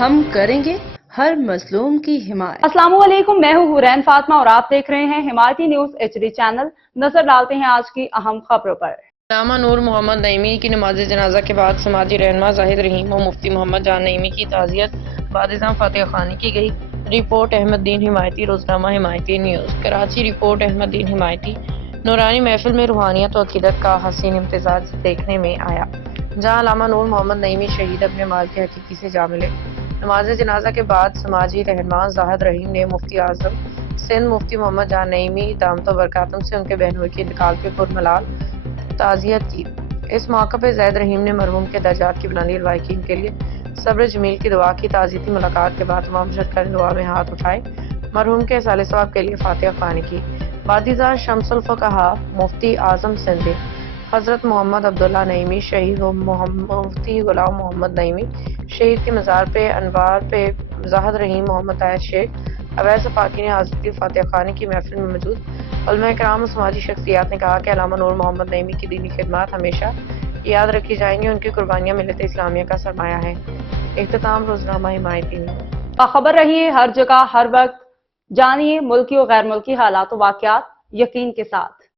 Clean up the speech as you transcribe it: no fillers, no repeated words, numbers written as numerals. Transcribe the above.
ہم کریں گے ہر مظلوم کی حمایت۔ السلام علیکم، میں ہوں حورین فاطمہ اور آپ دیکھ رہے ہیں حمایتی نیوز HD چینل۔ نظر ڈالتے ہیں آج کی اہم خبروں پر۔ علامہ نور محمد نعیمی کی نماز جنازہ کے بعد سماجی رہنما زاہد رحیم و مفتی محمد جان نعیمی کی تعزیت بعد ازاں فاتحہ خوانی کی گئی۔ رپورٹ احمد دین حمایتی، روزنامہ حمایتی نیوز، کراچی۔ رپورٹ احمد دین حمایتی۔ نورانی محفل میں روحانیت و عقیدت کا حسین امتزاج دیکھنے میں آیا، جہاں علامہ نور محمد نعیمی شہید اپنے مال کے حقیقی سے جا ملے۔ نماز جنازہ کے بعد سماجی رہنما زاہد رحیم نے مفتی اعظم سندھ مفتی محمد جان نعیمی دامت برکاتہم سے ان کے بہنوئی کے انتقال پہ پرملال تعزیت کی۔ اس موقع پہ زاہد رحیم نے مرحوم کے درجات کی بلندی لوائقین کے لیے صبر جمیل کی دعا کی۔ تعزیتی ملاقات کے بعد تمام شرکا دعا میں ہاتھ اٹھائے، مرحوم کے اصالِ ثواب کے لیے فاتحہ خوانی کی۔ بعدازاں شمس الفقہاء مفتی اعظم سندھ حضرت محمد عبداللہ نعیمی شہید و مفتی غلام محمد نعیمی شہید کے مزار پہ انوار پہ زاہد رحیم محمد طاہر شیخ اویس پاکی نے حاضری دی۔ فاتحہ خوانی کی محفل میں موجود علماء کرام و سماجی شخصیات نے کہا کہ علامہ نور محمد نعیمی کی دینی خدمات ہمیشہ یاد رکھی جائیں گی، ان کی قربانیاں ملت اسلامیہ کا سرمایہ ہیں۔ اختتام روزنامہ حمایتی نیوز۔ باخبر رہیے ہر جگہ ہر وقت، جانیے ملکی و غیر ملکی حالات و واقعات یقین کے ساتھ۔